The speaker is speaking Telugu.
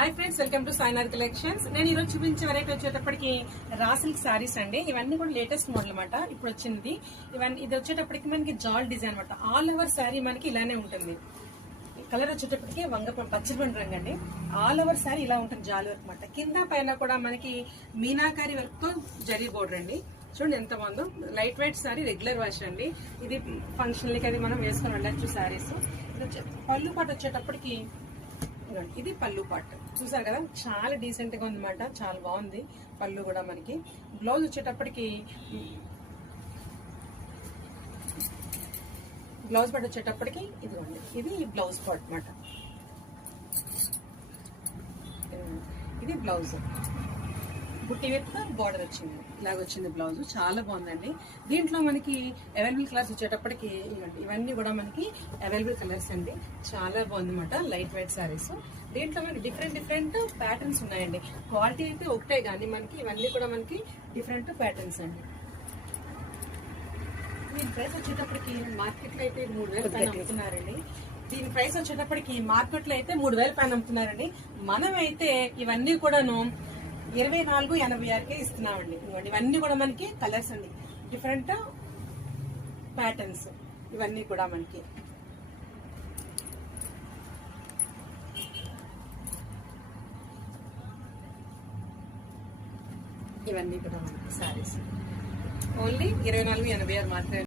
Hi friends, welcome to Sainar collections. నేను ఈరోజు చూపించే వెరైటీ వచ్చేటప్పటికి రా సిల్క్ సారీస్ అండి. ఇవన్నీ కూడా లేటెస్ట్ మోడల్ అనమాట. ఇప్పుడు వచ్చింది ఇది వచ్చేటప్పటికి మనకి జాల్ డిజైన్ అనమాట. ఆల్ ఓవర్ శారీ మనకి ఇలానే ఉంటుంది. కలర్ వచ్చేటప్పటికి పచ్చడి రంగు అండి. ఆల్ ఓవర్ శారీ ఇలా ఉంటుంది, జాల్ వర్క్ అనమాట. కింద పైన కూడా మనకి మీనాకారి వర్క్ తో జరీ బోర్డర్ అండి. చూడండి ఎంత బాగుందో. Light weight sorry, regular wash అండి. ఇది ఫంక్షన్ లకి అది మనం వేసుకొని వెళ్ళచ్చు శారీస్. పళ్ళు పాటు వచ్చేటప్పటికి ఇది పళ్ళు పాటు చూసారు కదా, చాలా డీసెంట్ గా ఉందన్నమాట. చాలా బాగుంది పళ్ళు కూడా. మనకి బ్లౌజ్ వచ్చేటప్పటికి ఇదిగోండి, ఇది బ్లౌజ్ పార్ట్ అనమాట. ఇది బ్లౌజ్ బుట్టి విత్ బార్డర్ వచ్చింది, ఇలాగ వచ్చింది బ్లౌజ్. చాలా బాగుందండి. దీంట్లో మనకి అవైలబుల్ కలర్స్ వచ్చేటప్పటికి ఇవన్నీ కూడా మనకి అవైలబుల్ కలర్స్ అండి. చాలా బాగుంది అనమాట. Light weight saris. దీంట్లో మనకి డిఫరెంట్ ప్యాటర్న్స్ ఉన్నాయండి. క్వాలిటీ అయితే ఒకటే కానీ మనకి ఇవన్నీ కూడా మనకి డిఫరెంట్ ప్యాటర్న్స్ అండి. దీని ప్రైస్ వచ్చేటప్పటికి మార్కెట్ లో అయితే 3000 పైన అమ్ముతున్నారండి. దీని ప్రైస్ వచ్చేటప్పటికి మార్కెట్ లో అయితే 3000 పైన అమ్ముతున్నారండి. మనం అయితే ఇవన్నీ కూడాను 2486కే ఇస్తున్నామండి. ఇవన్నీ కూడా మనకి కలర్స్ అండి, డిఫరెంట్ ప్యాటర్న్స్. ఇవన్నీ కూడా మనకి సారీస్ ఓన్లీ 2486 మాత్రమే.